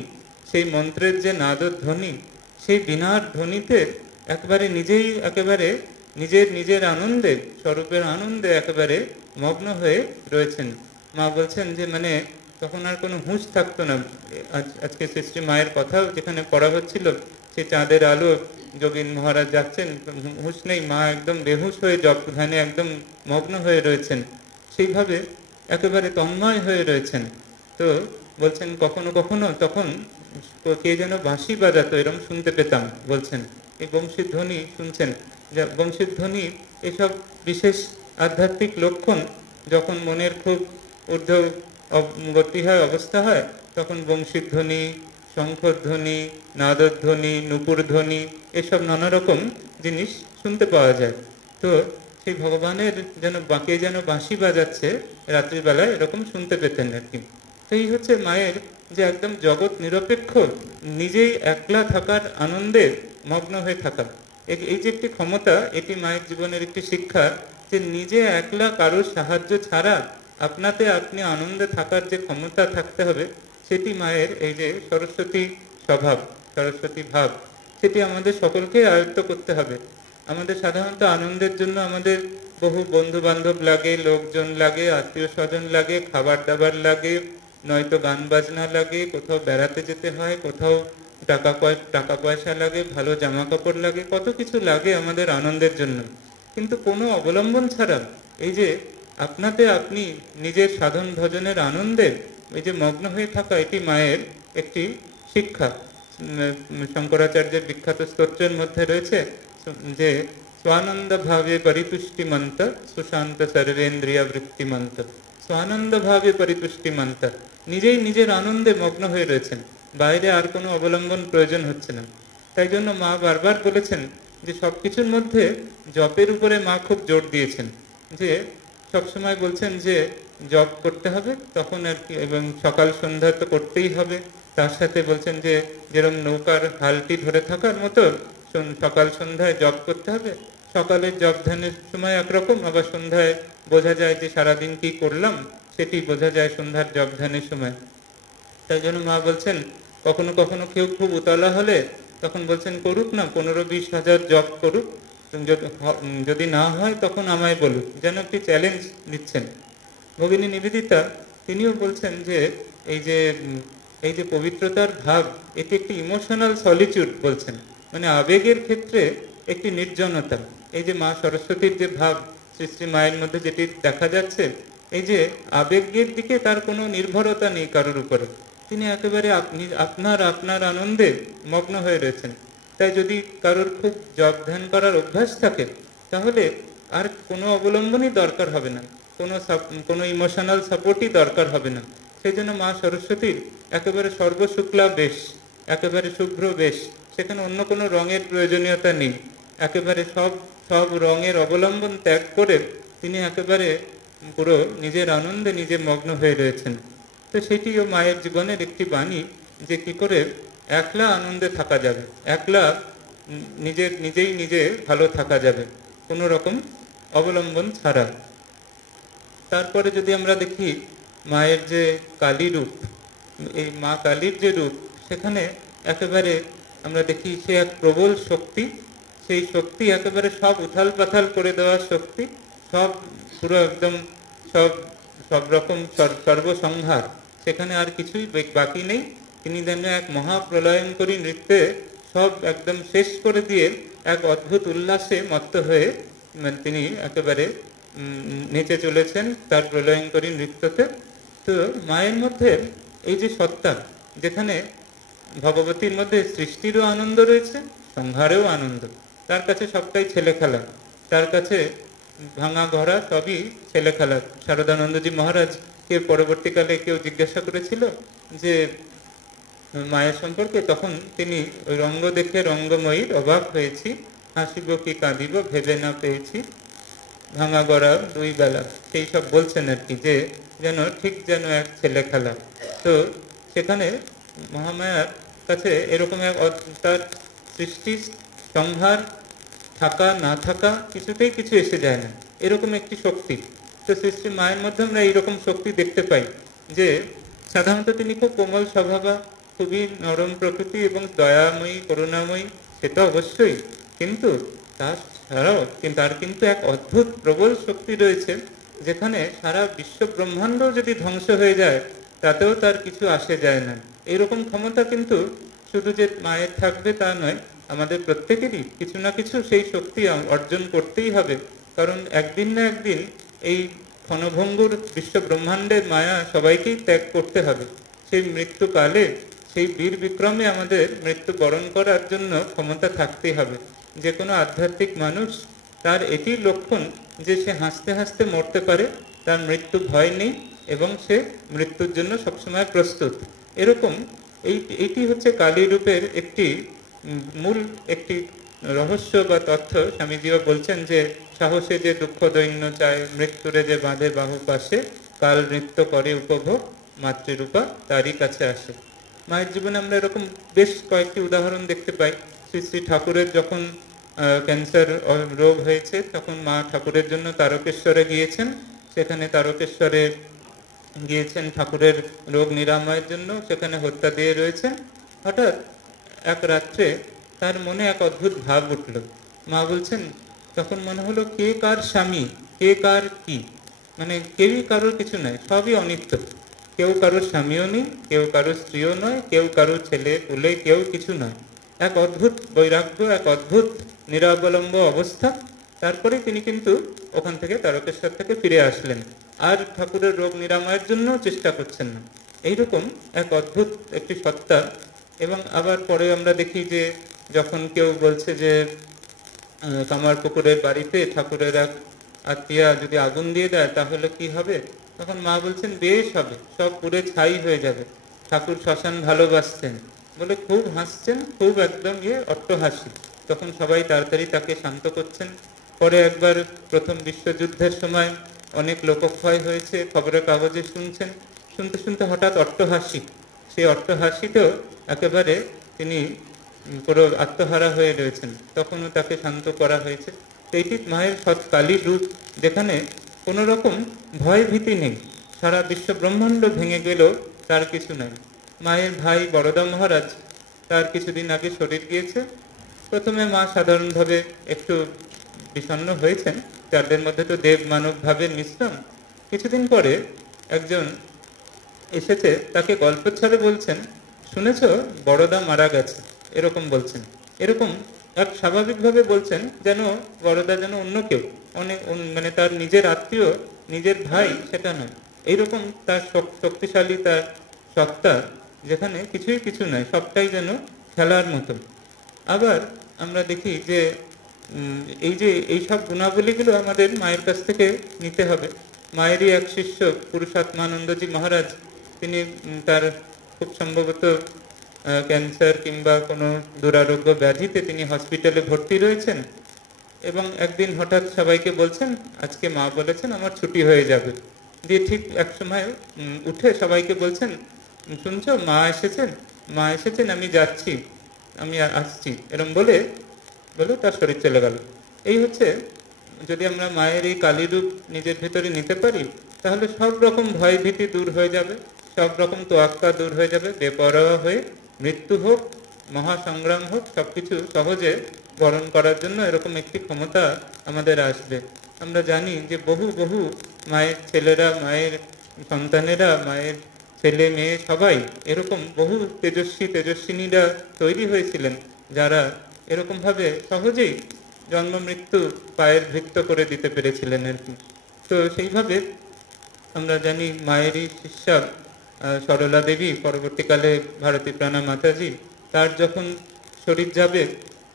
সেই মন্ত্রের যে নাদর ধ্বনি, সেই বীণার ধ্বনিতে একেবারে নিজের আনন্দে, স্বরূপের আনন্দে একেবারে মগ্ন হয়ে রয়েছেন। মা বলছেন যে মানে তখন আর কোনো হুঁশ থাকতো না। আজকে শ্রী মায়ের কথাও যেখানে পড়া হচ্ছিল, সে চাঁদের আলো, যোগীন মহারাজ যাচ্ছেন, হুঁশ নেই, মা একদম বেহুশ হয়ে জপ ধ্যানে একদম মগ্ন হয়ে রয়েছেন, সেইভাবে একেবারে তন্ময় হয়ে রয়েছেন। তো বলছেন কখনো কখনো তখন কে যেন বাঁশি বাজাতো, এরকম শুনতে পেতাম। বলছেন এই বংশীর ধ্বনি শুনছেন, বংশীর ধ্বনি এসব বিশেষ আধ্যাত্মিক লক্ষণ। যখন মনের খুব ঊর্ধ্ব গতি হয়, অবস্থা হয়, তখন বংশীর ধ্বনি, শঙ্খধ্বনি, নাদধ্বনি, নূপুর ধ্বনি, এসব নানা রকম জিনিস শুনতে পাওয়া যায়। তো সেই ভগবানের যেন বাঁশি বাজাচ্ছে রাত্রিবেলায়, এরকম শুনতে পেতেন আর কি। সেই হচ্ছে মায়ের যে একদম জগৎ নিরপেক্ষ, নিজেই একলা থাকার আনন্দে মগ্ন হয়ে থাকা, এই যে একটি ক্ষমতা, এটি মায়ের জীবনের একটি শিক্ষা, যে নিজে একলা কারোর সাহায্য ছাড়া আপনাতে আপনি আনন্দে থাকার যে ক্ষমতা থাকতে হবে, সেটি মায়ের এই যে সরস্বতী স্বভাব, সরস্বতী ভাব, সেটি আমাদের সকলকে আয়ত্ত করতে হবে। আমাদের সাধারণত আনন্দের জন্য আমাদের বহু বন্ধু বান্ধব লাগে, লোকজন লাগে, আত্মীয় স্বজন লাগে, খাবার দাবার লাগে, নয়তো গান বাজনা লাগে, কোথাও বেড়াতে যেতে হয়, কোথাও টাকা পয়সা লাগে, ভালো জামা কাপড় লাগে, কত কিছু লাগে আমাদের আনন্দের জন্য। কিন্তু কোনো অবলম্বন ছাড়া এই যে আপনাতে আপনি নিজের সাধন ভজনের আনন্দে এই যে মগ্ন হয়ে থাকা, এটি মায়ের একটি শিক্ষা। শঙ্করাচার্যের বিখ্যাত স্তোত্রের মধ্যে রয়েছে যে স্বানন্দ ভাবে পরিতুষ্টিমন্ত সুশান্ত সর্বেন্দ্রিয় বৃত্তিমন্ত। স্বানন্দ ভাবে পরিতুষ্টিমন্ত, নিজেই নিজের আনন্দে মগ্ন হয়ে রয়েছেন, বাইরে আর কোনো অবলম্বন প্রয়োজন হচ্ছে না। তাই জন্য মা বারবার বলেছেন যে সবকিছুর মধ্যে জপের উপরে মা খুব জোর দিয়েছেন, যে সবসময় বলছেন যে জপ করতে হবে তখন আর কি, এবং সকাল সন্ধ্যা তো করতেই হবে। তার সাথে বলছেন যে যেরকম নৌকার হালটি ধরে থাকার মতো সকাল সন্ধ্যায় জপ করতে হবে। সকালের জপ ধ্যানের সময় একরকম, আবার সন্ধ্যায় বোঝা যায় যে সারাদিন কি করলাম, সেটি বোঝা যায় সন্ধ্যার জপ ধ্যানের সময়। তাই জন্য মা বলছেন কখনো কখনো কেউ খুব উতলা হলে তখন বলছেন করুক না 15-20 হাজার জপ করুক, যদি না হয় তখন আমায় বলুক, যেন একটি চ্যালেঞ্জ দিচ্ছেন। ভগিনী নিবেদিতা তিনিও বলছেন যে এই যে পবিত্রতার ভাব, এটি একটি ইমোশনাল সলিটিউড বলছেন, মানে আবেগের ক্ষেত্রে একটি নির্জনতা। এই যে মা সরস্বতীর যে ভাব সৃষ্টি মায়ের মধ্যে যেটি দেখা যাচ্ছে, এই যে আবেগের দিকে তার কোনো নির্ভরতা নেই কারোর উপরে, তিনি একেবারে আপনার আনন্দে মগ্ন হয়ে রয়েছেন। তাই যদি কারোর খুব জপ ধ্যান করার অভ্যাস থাকে, তাহলে আর কোনো অবলম্বনই দরকার হবে না, কোনো ইমোশনাল সাপোর্টই দরকার হবে না। সেই জন্য মা সরস্বতীর একেবারে সর্বশুক্লা বেশ, একেবারে শুভ্র বেশ, সেখানে অন্য কোনো রঙের প্রয়োজনীয়তা নেই। একেবারে সব সব রঙের অবলম্বন ত্যাগ করে তিনি একেবারে পুরো নিজের আনন্দে নিজে মগ্ন হয়ে রয়েছেন। তো সেটিও মায়ের জীবনের একটি বাণী যে কি করে একলা আনন্দে থাকা যাবে, একলা নিজেই নিজে ভালো থাকা যাবে কোনো রকম অবলম্বন ছাড়া। তারপরে যদি আমরা দেখি মায়ের যে কালী রূপ, এই মা কালীর যে রূপ, সেখানে একেবারে আমরা দেখি সে এক প্রবল শক্তি, সেই শক্তি একেবারে সব উথাল পাথাল করে দেওয়ার শক্তি, সব পুরো একদম সব সব রকম সর্বসংহার, সেখানে আর কিছুই বাকি নেই। তিনি যেন এক মহাপ্রলয়ঙ্করী নৃত্যে সব একদম শেষ করে দিয়ে এক অদ্ভুত উল্লাসে মত্ত হয়ে তিনি একেবারে নেচে চলেছেন তার প্রলয়ঙ্করী নৃত্যতে। তো মায়ের মধ্যে এই যে সত্তা, যেখানে ভগবতীর মধ্যে সৃষ্টিরও আনন্দ রয়েছে, সংহারেও আনন্দ, তার কাছে সবটাই ছেলে খেলা, তার কাছে ভাঙা গড়া সবই ছেলে খেলা। শারদানন্দজি মহারাজকে পরবর্তীকালে কেউ জিজ্ঞাসা করেছিল যে মায়ের সম্পর্কে, তখন তিনি ওই রঙ্গ দেখে রঙ্গময়ীর অবাক হয়েছি, হাসিব কি কাঁদিব ভেবে না পেয়েছি, ভাঙা গড়া দুই বেলা, সেই সব বলছেন আর কি, যে যেন ঠিক যেন এক ছেলে খেলা। তো সেখানে মহামায়ার কাছে এরকম এক তার সৃষ্টি সংহার থাকা না থাকা কিছুতেই কিছু এসে যায় না, এরকম একটি শক্তি। তো সৃষ্টি মায়ের মধ্যে আমরা এইরকম শক্তি দেখতে পাই যে সাধারণত তিনি খুব কোমল স্বভাবা, খুবই নরম প্রকৃতি এবং দয়াময়ী করুণাময়ী, সে তো অবশ্যই, কিন্তু তার কিন্তু এক অদ্ভুত প্রবল শক্তি রয়েছে, যেখানে সারা বিশ্ব ব্রহ্মাণ্ড যদি ধ্বংস হয়ে যায় তাতেও তার কিছু আসে যায় না। এরকম ক্ষমতা কিন্তু শুধু যে মায়ের থাকবে তা নয়, আমাদের প্রত্যেকেরই কিছু না কিছু সেই শক্তি অর্জন করতেই হবে, কারণ একদিন না একদিন এই ক্ষণভঙ্গুর বিশ্ব ব্রহ্মাণ্ডের মায়া সবাইকেই ত্যাগ করতে হবে। সেই মৃত্যুকালে সেই বীর বিক্রমে আমাদের মৃত্যু বরণ করার জন্য ক্ষমতা থাকতেই হবে। যে কোনো আধ্যাত্মিক মানুষ তার এটি লক্ষণ যে সে হাসতে হাসতে মরতে পারে, তার মৃত্যু ভয় নেই এবং সে মৃত্যুর জন্য সবসময় প্রস্তুত। এরকম এইটি হচ্ছে কালী রূপের একটি মূল একটি রহস্য বা তথ্য। স্বামীজিও বলছেন যে সাহসে যে দুঃখ দৈন্য চায়, মৃত্যুরে যে বাঁধে বাহু পাশে, কাল নৃত্য করে উপভোগ, মাতৃরূপা তারই কাছে আসে। মায়ের জীবনে আমরা এরকম বেশ কয়েকটি উদাহরণ দেখতে পাই। শ্রী শ্রী ঠাকুরের যখন ক্যান্সার রোগ হয়েছে, তখন মা ঠাকুরের জন্য তারকেশ্বরে গিয়েছেন, সেখানে তারকেশ্বরে গিয়েছেন ঠাকুরের রোগ নিরাময়ের জন্য, সেখানে হত্যা দিয়ে রয়েছেন। হঠাৎ এক রাত্রে তার মনে এক অদ্ভুত ভাব উঠল। মা বলছেন তখন মনে হলো কে কার স্বামী, কে কার কি, মানে কেউই কারোর কিছু নয়, সবই অনিত্য। কেউ কারোর স্বামীও নেই, কেউ কারোর স্ত্রীও নয়, কেউ কারোর ছেলে পুলে কেউ কিছু নয়। এক অদ্ভুত বৈরাগ্য, এক অদ্ভুত নিরাবলম্ব অবস্থা। তারপরে তিনি কিন্তু ওখান থেকে তারকেশ্বর থেকে ফিরে আসলেন, আর ঠাকুরের রোগ নিরাময়ের জন্য চেষ্টা করছেন না। এইরকম এক অদ্ভুত একটি সত্তা। এবং আবার পরে আমরা দেখি যে যখন কেউ বলছে যে কামারপুকুরের বাড়িতে ঠাকুরের এক আত্মীয়া যদি আগুন দিয়ে দেয় তাহলে কি হবে, তখন মা বলছেন বেশ হবে, সব পুড়ে ছাই হয়ে যাবে। ঠাকুর শ্মশান ভালোবাসতেন বলে খুব হাসছেন, খুব একদম অট্টহাসি। তখন সবাই তাড়াতাড়ি তাকে শান্ত করছেন। পরে একবার প্রথম বিশ্বযুদ্ধের সময় অনেক লোকক্ষয় হয়েছে, খবরের কাগজে শুনছেন, শুনতে শুনতে হঠাৎ অট্টহাসি, সেই অট্টহাসিতেও একেবারে তিনি পুরো আত্মহারা হয়ে রয়েছেন, তখনও তাকে শান্ত করা হয়েছে। এইটি মায়ের সৎ কালীর রূপ, যেখানে কোনো রকম ভয় ভীতি নেই। সারা বিশ্ব ব্রহ্মাণ্ড ভেঙে গেলেও তার কিছু নাই। মায়ের ভাই বরদা মহারাজ, তার কিছুদিন আগে শরীর গিয়েছে। প্রথমে মা সাধারণভাবে একটু বিষণ্ণ হয়েছেন, যাদের মধ্যে তো দেব মানব ভাবের মিশ্রণ। কিছুদিন পরে একজন এসেছে, তাকে গল্পচ্ছলে বলছেন শুনেছ বড়দা মারা গেছে, এরকম বলছেন। এরকম এক স্বাভাবিকভাবে বলছেন যেন বড়দা যেন অন্য কেউ, অনেক মানে তার নিজের আত্মীয়, নিজের ভাই সেটা নয়। এইরকম তার শক্তিশালী তার সত্তা, যেখানে কিছুই কিছু নয়, সবটাই যেন খেলার মতো। আবার আমরা দেখি যে এইসব গুণাবলীগুলো আমাদের মায়ের কাছ থেকে নিতে হবে। মায়েরই এক শিষ্য পুরুষাত্মানন্দজি মহারাজ, তিনি তার খুব সম্ভবত ক্যান্সার কিংবা কোনো দুরারোগ্য ব্যাধিতে তিনি হসপিটালে ভর্তি রয়েছেন, এবং একদিন হঠাৎ সবাইকে বলছেন আজকে মা বলেছেন আমার ছুটি হয়ে যাবে। দিয়ে ঠিক এক সময় উঠে সবাইকে বলছেন, শুনছো মা এসেছেন, মা এসেছেন, আমি যাচ্ছি, আমি আসছি, এরম বলে বলে তার শরীর চলে গেল। এই হচ্ছে, যদি আমরা মায়ের এই কালী রূপ নিজের ভেতরে নিতে পারি, তাহলে সব রকম ভয় ভীতি দূর হয়ে যাবে, সব রকম তোয়াক্কা দূর হয়ে যাবে, বেপরোয়া হয়ে মৃত্যু হোক, মহাসংগ্রাম হোক, সবকিছু সহজে বরণ করার জন্য এরকম একটি ক্ষমতা আমাদের আসবে। আমরা জানি যে বহু বহু মায়ের ছেলেরা, মায়ের সন্তানেরা, মায়ের ছেলে মেয়ে সবাই এরকম বহু তেজস্বী তেজস্বিনীরা তৈরি হয়েছিলেন, যারা এরকমভাবে সহজেই জন্ম মৃত্যু পায়ের ভৃত্য করে দিতে পেরেছিলেন আর কি। তো সেইভাবে আমরা জানি মায়েরই শিষ্যা সরলা দেবী, পরবর্তীকালে ভারতী প্রাণা মাতাজি, তার যখন শরীর যাবে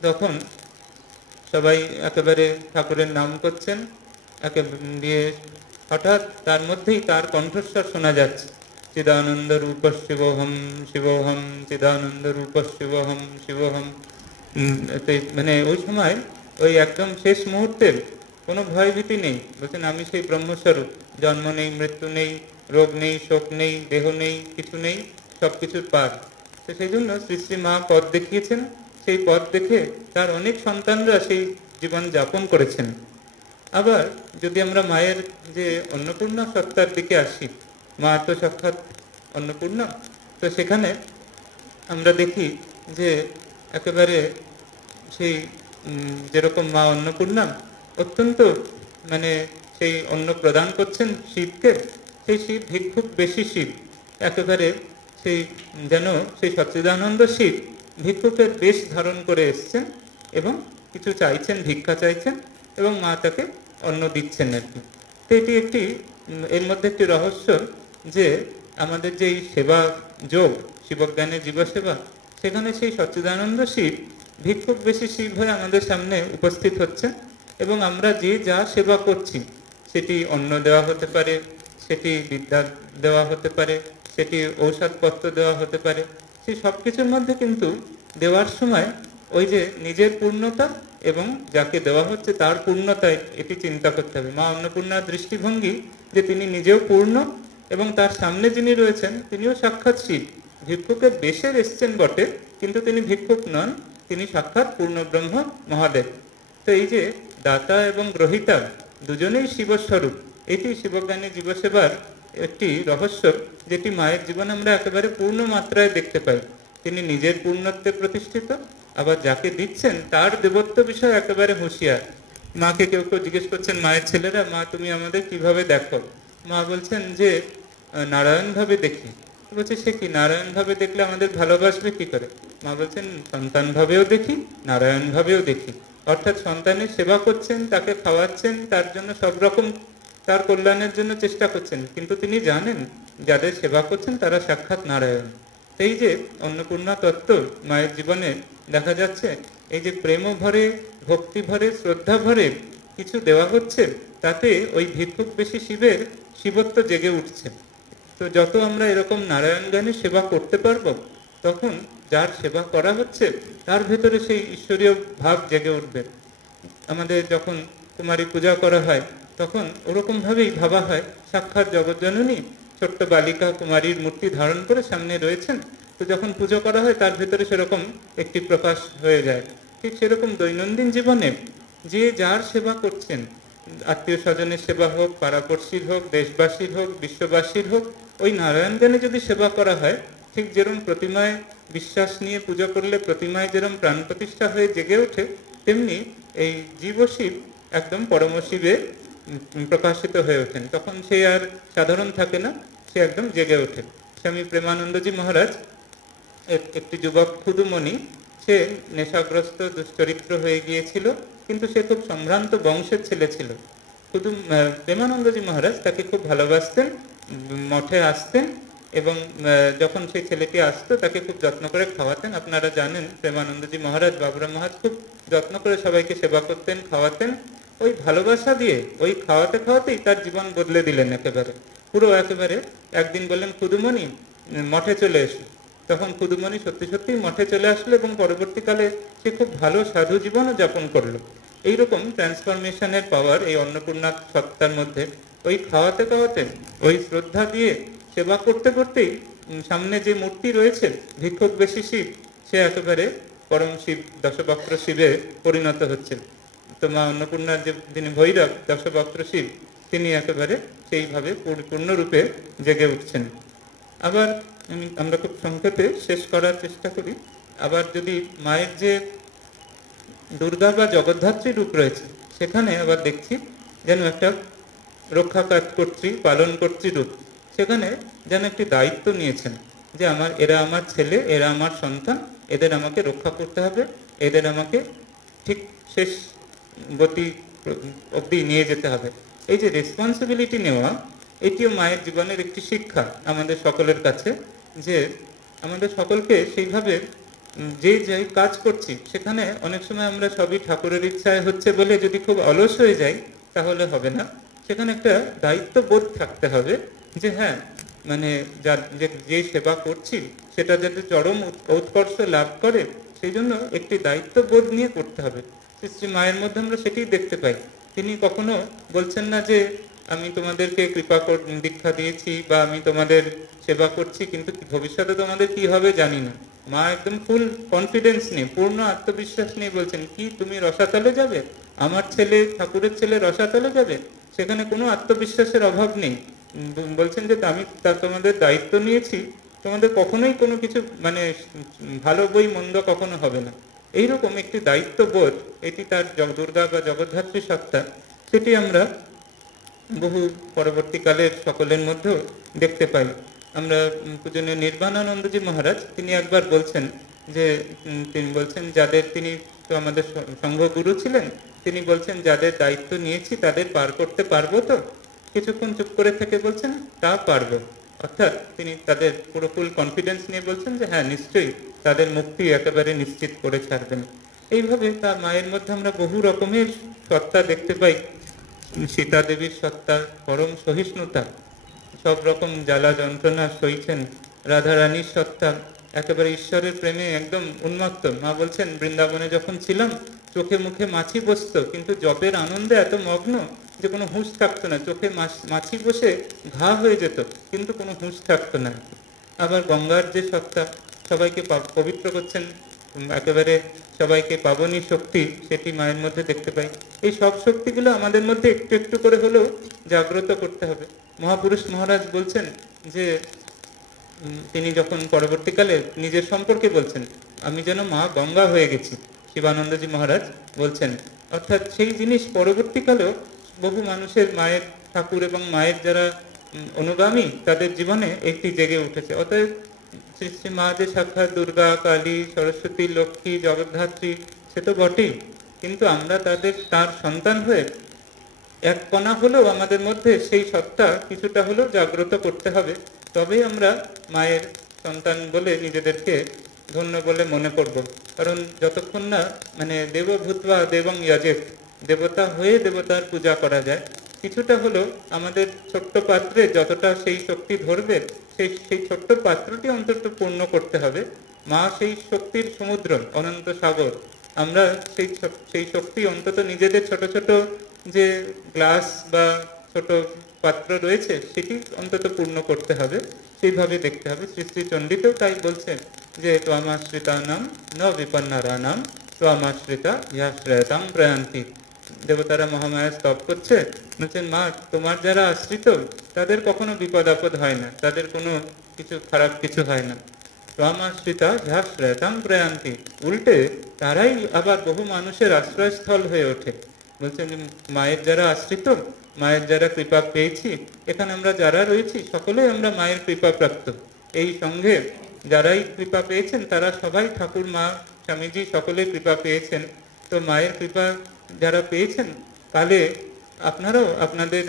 তখন সবাই একেবারে ঠাকুরের নাম করছেন, দিয়ে হঠাৎ তার মধ্যেই তার কণ্ঠস্বর শোনা যাচ্ছে, চিদানন্দ রূপ শিবহম শিবহম, চিদানন্দ রূপ শিবহম শিবহম। মানে ওই সময় ওই একদম শেষ মুহূর্তে কোনো ভয়ভীতি নেই, বলছেন আমি সেই ব্রহ্মস্বরূপ, জন্ম নেই, মৃত্যু নেই, রোগ নেই, শোক নেই, দেহ নেই, কিছু নেই, সব কিছুর পার। তো সেই জন্য শ্রী শ্রী মা পথ দেখিয়েছেন, সেই পথ দেখে তার অনেক সন্তানরা সেই জীবন যাপন করেছেন। আবার যদি আমরা মায়ের যে অন্নপূর্ণা সত্তার দিকে আসি, মা তো সাক্ষাৎ অন্নপূর্ণা, তো সেখানে আমরা দেখি যে একেবারে সেই যেরকম মা অন্নপূর্ণা অত্যন্ত মানে সেই অন্ন প্রদান করছেন শিবকে, সেই শিব ভিক্ষুক বেশি শিব, একেবারে সেই যেন সেই সচ্চিদানন্দ শিব ভিক্ষুকের বেশ ধারণ করে এসছেন এবং কিছু চাইছেন, ভিক্ষা চাইছেন, এবং মা তাকে অন্ন দিচ্ছেন আর কি। তো এটি একটি এর মধ্যে একটি রহস্য যে আমাদের যে এই সেবা যোগ, শিবজ্ঞানের জীবসেবা, সেখানে সেই সচ্চিদানন্দ শিব ভিক্ষুক বেশি শিব হয়ে আমাদের সামনে উপস্থিত হচ্ছে, এবং আমরা যে যা সেবা করছি, সেটি অন্ন দেওয়া হতে পারে, সেটি বিদ্যা দেওয়া হতে পারে, সেটি ঔষধপত্র দেওয়া হতে পারে, সেই সব কিছুর মধ্যে কিন্তু দেওয়ার সময় ওই যে নিজের পূর্ণতা এবং যাকে দেওয়া হচ্ছে তার পূর্ণতায় এটি চিন্তা করতে হবে। মা অন্নপূর্ণার দৃষ্টিভঙ্গি যে তিনি নিজেও পূর্ণ এবং তার সামনে যিনি রয়েছেন তিনিও সাক্ষাৎ শিব, ভিক্ষুকের বেশে এসছেন বটে, কিন্তু তিনি ভিক্ষুক নন, তিনি সাক্ষাৎ পূর্ণব্রহ্ম মহাদেব। তো এই যে দাতা এবং গ্রহিতা দুজনেই শিবস্বরূপ, এটি শিবজ্ঞানী জীবসেবার একটি রহস্য, যেটি মায়ের জীবনে আমরা একেবারে পূর্ণ মাত্রায় দেখতে পাই। তিনি নিজের পূর্ণত্বে প্রতিষ্ঠিত, আবার যাকে দিচ্ছেন তার দেবত্ব বিষয়ে একেবারে হুঁশিয়ার। মাকে কেউ কেউ জিজ্ঞেস করছেন, মায়ের ছেলেরা, মা তুমি আমাদের কিভাবে দেখো? মা বলছেন যে নারায়ণ ভাবে দেখি। বলছে সে কি, নারায়ণ ভাবে দেখলে আমাদের ভালোবাসবে কি করে? মা বলছেন সন্তান ভাবেও দেখি, নারায়ণ ভাবেও দেখি। অর্থাৎ সন্তানের সেবা করছেন, তাকে খাওয়াচ্ছেন, তার জন্য সব রকম তার কল্যাণের জন্য চেষ্টা করছেন, কিন্তু তিনি জানেন যাদের সেবা করছেন তারা সাক্ষাৎ নারায়ণ। এই যে অন্নপূর্ণা তত্ত্ব মায়ের জীবনে দেখা যাচ্ছে, এই যে প্রেম ভরে, ভক্তি ভরে, শ্রদ্ধা ভরে কিছু দেওয়া হচ্ছে, তাতে ওই ভিক্ষুক বেশি শিবের শিবত্ব জেগে উঠছে। তো যত আমরা এরকম নারায়ণ জ্ঞানের সেবা করতে পারবো, তখন যার সেবা করা হচ্ছে তার ভেতরে সেই ঈশ্বরীয় ভাব জেগে উঠবে। আমাদের যখন কুমারী পূজা করা হয়, তখন ওরকম ভাবেই ভাবা হয় সাক্ষাৎ জগৎজননী ছোট্ট বালিকা কুমারীর মূর্তি ধারণ করে সামনে রয়েছেন। তো যখন পুজো করা হয় তার ভেতরে সেরকম একটি প্রকাশ হয়ে যায়। ঠিক সেরকম দৈনন্দিন জীবনে যে যার সেবা করছেন, আত্মীয় স্বজনের সেবা হোক, পাড়াপড়শির হোক, দেশবাসীর হোক, বিশ্ববাসীর হোক, ওই নারায়ণ জ্ঞানে যদি সেবা করা হয়, ঠিক যেরকম প্রতিমায় বিশ্বাস নিয়ে পুজো করলে প্রতিমায় যেরকম প্রাণ প্রতিষ্ঠা হয়ে জেগে ওঠে, তেমনি এই জীব শিব একদম পরম শিবে প্রকাশিত হয়ে ওঠেন। তখন সে আর সাধারণ থাকে না, সে একদম জেগে ওঠে। স্বামী প্রেমানন্দজি মহারাজ একটি যুবক ক্ষুদুমণি, সে নেশাগ্রস্ত দুশ্চরিত্র হয়ে গিয়েছিল, কিন্তু সে খুব সম্ভ্রান্ত বংশের ছেলে ছিল। প্রেমানন্দজি মহারাজ তাকে খুব ভালোবাসতেন, মঠে আসতেন, এবং যখন সেই ছেলেটি আসতো তাকে খুব যত্ন করে খাওয়াতেন। আপনারা জানেন প্রেমানন্দজি মহারাজ, বাবুরাম মহারাজ খুব যত্ন করে সবাইকে সেবা করতেন, খাওয়াতেন। ওই ভালোবাসা দিয়ে ওই খাওয়াতে খাওয়াতেই তার জীবন বদলে দিলেন একেবারে। পুরো একেবারে একদিন বললেন খুদুমণি মঠে চলে এসো, তখন খুদুমণি সত্যি সত্যি মঠে চলে আসলো এবং পরবর্তীকালে সে খুব ভালো সাধু জীবনও যাপন করলো। এইরকম ট্রান্সফরমেশনের পাওয়ার এই অন্নপূর্ণা সত্তার মধ্যে। ওই খাওয়াতে খাওয়াতে, ওই শ্রদ্ধা দিয়ে সেবা করতে করতেই সামনে যে মূর্তি রয়েছে ভিক্ষুক বেশি শিব, সে একেবারে পরম শিব, দশবক্র শিবে পরিণত হচ্ছেন। তো মা অন্নপূর্ণার যে যিনি ভৈরব দশবক্র শিব, তিনি একেবারে সেইভাবে পূর্ণরূপে জেগে উঠছেন। আবার আমরা খুব সংক্ষেপে শেষ করার চেষ্টা করি। আবার যদি মায়ের যে দুর্গা বা জগদ্ধাত্রী রূপ রয়েছে, সেখানে আবার দেখছি যেন একটা রক্ষা কাজ কর্ত্রী, পালন কর্ত্রী রূপ। সেখানে যেন একটি দায়িত্ব নিয়েছেন যে এরা আমার ছেলে, এরা আমার সন্তান, এদের আমাকে রক্ষা করতে হবে, এদের আমাকে ঠিক শেষ গতি অবধি নিয়ে যেতে হবে। এই যে রেসপন্সিবিলিটি নেওয়া, এটিও মায়ের জীবনের একটি শিক্ষা আমাদের সকলের কাছে, যে আমাদের সকলকে সেইভাবে যে যে কাজ করছি সেখানে অনেক সময় আমরা সবই ঠাকুরের ইচ্ছায় হচ্ছে বলে যদি খুব অলস হয়ে যাই তাহলে হবে না। সেখানে একটা দায়িত্ববোধ থাকতে হবে যে হ্যাঁ, মানে যে সেবা করছি সেটা যাতে চরম উৎকর্ষ লাভ করে, সেই জন্য একটি দায়িত্ববোধ নিয়ে করতে হবে। শ্রী মায়ের মধ্যে আমরা সেটাই দেখতে পাই। তিনি কখনো বলছেন না যে আমি তোমাদেরকে দীক্ষা দিয়েছি বা আমি তোমাদের সেবা করছি, কিন্তু ভবিষ্যতে তোমাদের কি হবে জানি না। মা একদম ফুল কনফিডেন্স নিয়ে, পূর্ণ আত্মবিশ্বাস নিয়ে বলছেন, কি তুমি রসাতলে যাবে? আমার ছেলে, ঠাকুরের ছেলে রসাতলে যাবে? সেখানে কোনো আত্মবিশ্বাসের অভাব নেই। বলছেন যে আমি তোমাদের দায়িত্ব নিয়েছি, তোমাদের কখনোই কোনো কিছু মানে ভালো বই মন্দ কখনো হবে না। এইরকম একটি দায়িত্ববোধ, এটি তার দুর্গা বা জগদ্ধাত্রী সত্তা, সেটি আমরা বহু পরবর্তীকালের সকলের মধ্যেও দেখতে পাই। আমরা পূজনীয় নির্বাণানন্দজি মহারাজ, তিনি একবার বলছেন যে তিনি বলছেন যাদের, তিনি তো আমাদের সংঘগুরু ছিলেন, তিনি বলছেন যাদের দায়িত্ব নিয়েছি তাদের পার করতে পারবো তো? কিছুক্ষণ চুপ করে থেকে বলছেন তা পারবো। অর্থাৎ তিনি তাদের পুরো ফুল কনফিডেন্স নিয়ে বলছেন যে হ্যাঁ, নিশ্চয়ই তাদের মুক্তি একেবারে নিশ্চিত করে ছাড়বেন। এইভাবে তার মায়ের মধ্যে আমরা বহু রকমের সত্তা দেখতে পাই। সীতা দেবীর সত্তা, পরম সহিষ্ণুতা, সব রকম জ্বালা যন্ত্রণা সইছেন। রাধারানীর সত্তা, একেবারে ঈশ্বরের প্রেমে একদম উন্মত্ত। মা বলছেন বৃন্দাবনে যখন ছিলাম চোখে মুখে মাছি বসতো, কিন্তু জপের আনন্দে এত মগ্ন যে কোনো হুঁশ থাকতো না। চোখে মাছি বসে ঘা হয়ে যেত, কিন্তু কোনো হুঁশ থাকতো না। আবার গঙ্গার যে সত্তা, সবাইকে পবিত্র করছেন, একেবারে সবাইকে পাবনী শক্তি, সেটি মায়ের মধ্যে দেখতে পাই। এই সব শক্তিগুলো আমাদের মধ্যে একটু একটু করে হলেও জাগ্রত করতে হবে। মহাপুরুষ মহারাজ বলছেন যে তিনি যখন পরবর্তীকালে নিজের সম্পর্কে বলছেন, আমি যেন মা গঙ্গা হয়ে গেছি, শিবানন্দজি মহারাজ বলছেন। অর্থাৎ সেই জিনিস পরবর্তীকালেও বহু মানুষের, মায়ের ঠাকুর এবং মায়ের যারা অনুগামী, তাদের জীবনে একটি জেগে উঠেছে। অতএব শ্রী শ্রী মা যে সাক্ষাৎ দুর্গা, কালী, সরস্বতী, লক্ষ্মী, জগদ্ধাত্রী, সে তো বটেই, কিন্তু আমরা তার সন্তান হয়ে এক কণা হলেও আমাদের মধ্যে সেই সত্তা কিছুটা হলেও জাগ্রত করতে হবে। তবেই আমরা মায়ের সন্তান বলে নিজেদেরকে ধন্য বলে মনে করব। কারণ যতক্ষণ না মানে দেবভূত্বা দেবং যজেত, দেবতা হয়ে দেবতার পূজা করা যায়, কিছুটা হলেও আমাদের ছোট্ট পাত্রে যতটা সেই শক্তি ধরবে, সেই ছোট্ট পাত্রটি অন্তত পূর্ণ করতে হবে। মা সেই শক্তির সমুদ্র, অনন্ত সাগর। আমরা সেই শক্তি অন্তত নিজেদের ছোট ছোট যে গ্লাস বা ছোট পাত্র রয়েছে, সেটি অন্তত পূর্ণ করতে হবে, সেইভাবে দেখতে হবে। শ্রী শ্রী চণ্ডীতেও তাই বলছেন যে ত্বমাশ্রিতা নাম ন বিপন্নারা নাম ত্বমাশ্রিতা ইহাশ্রয়তাং প্রয়ান্তি। দেবতারা মহামায়া স্তব করছে, বলছেন মা তোমার যারা আশ্রিত তাদের কখনো বিপদ আপদ হয় না, তাদের কোনো কিছু খারাপ কিছু হয় না। ত্বমাশ্রিতা ইহাশ্রয়তাং প্রয়ান্তি, উল্টে তারাই আবার বহু মানুষের আশ্রয়স্থল হয়ে ওঠে। বলছেন যে মায়ের যারা আশ্রিত, মায়ের যারা কৃপা পেয়েছি, এখানে আমরা যারা রয়েছি সকলেই আমরা মায়ের কৃপা প্রাপ্ত। এই সঙ্গে যারাই কৃপা পেয়েছেন তারা সবাই ঠাকুর, মা, স্বামীজি সকলে কৃপা পেয়েছেন। তো মায়ের কৃপা যারা পেয়েছেন, কালে আপনারাও আপনাদের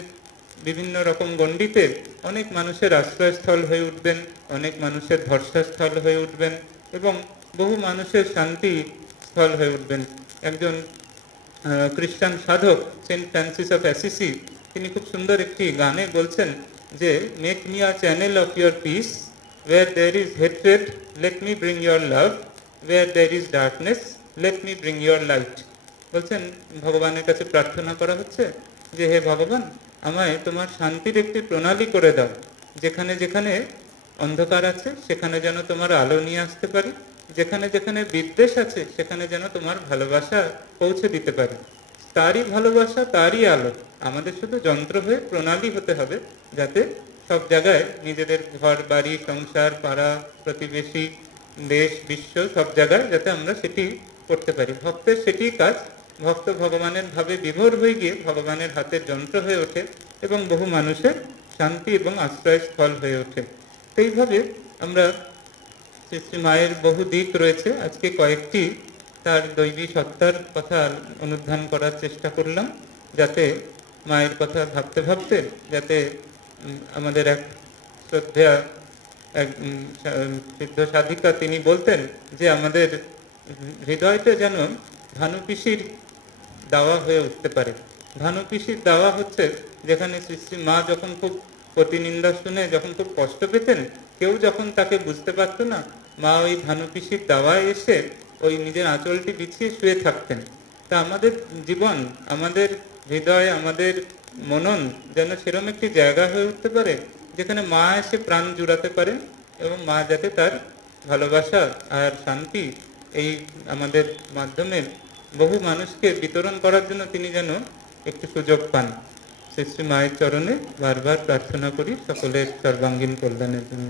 বিভিন্ন রকম গণ্ডিতে অনেক মানুষের আশ্রয়স্থল হয়ে উঠবেন, অনেক মানুষের ধর্ষাস্থল হয়ে উঠবেন এবং বহু মানুষের শান্তি স্থল হয়ে উঠবেন। একজন খ্রিস্টান সাধক সেন্ট ফ্রান্সিস অফ অ্যাসিসি, তিনি খুব সুন্দর একটি গানে বলছেন যে make me a channel of your peace, where there is hatred let me bring your love, where there is darkness let me bring your light. বলছেন ভগবানের কাছে প্রার্থনা করা হচ্ছে যে হে ভগবান, আমায় তোমার শান্তির একটি প্রণালী করে দাও, যেখানে যেখানে অন্ধকার আছে সেখানে যেন তোমার আলো নিয়ে আসতে পারি, যেখানে যেখানে বিদ্বেষ আছে সেখানে যেন তোমার ভালোবাসা পৌঁছে দিতে পারি। তারই ভালোবাসা, তারই আলো আমাদের শুধু যন্ত্র হয়ে প্রণালী হতে হবে, যাতে সব জায়গায় নিজেদের ঘর বাড়ি সংসার পাড়া প্রতিবেশী দেশ বিশ্ব সব জায়গায় যাতে আমরা সেটি করতে পারি। ভক্তের সেটি কাজ। ভক্ত ভগবানের ভাবে বিভোর হয়ে গিয়ে ভগবানের হাতের যন্ত্র হয়ে ওঠে এবং বহু মানুষের শান্তি এবং আশ্রয়স্থল হয়ে ওঠে। সেইভাবে আমরা শ্রী শ্রী মায়ের বহু দিক রয়েছে, আজকে কয়েকটি তার দৈবী সত্তার কথা অনুধান করার চেষ্টা করলাম, যাতে মায়ের কথা ভাবতে ভাবতে যাতে আমাদের এক শ্রদ্ধেয়া এক সিদ্ধ সাধিকা তিনি বলতেন যে আমাদের হৃদয়টা যেন ভানু পিসির দাওয়া হয়ে উঠতে পারে। ভানু পিসির দাওয়া হচ্ছে যেখানে শ্রী শ্রী মা যখন খুব প্রতিনিন্দা শুনে যখন খুব কষ্ট পেতেন, কেউ যখন তাকে বুঝতে পারতো না, মা ওই ভানু পিসির দাওয়ায় এসে ওই নিজের আঁচলটি বিছিয়ে শুয়ে থাকতেন। তা আমাদের জীবন, আমাদের হৃদয়, আমাদের মনন যেন সেরকম একটি জায়গা হয়ে উঠতে পারে যেখানে মা এসে প্রাণ জুড়াতে পারেন এবং মা যাতে তার ভালোবাসা আর শান্তি এই আমাদের মাধ্যমে বহু মানুষকে বিতরণ করার জন্য তিনি যেন একটু সুযোগ পান। শ্রী শ্রী মায়ের চরণে বারবার প্রার্থনা করি সকলের সর্বাঙ্গীন কল্যাণের জন্য।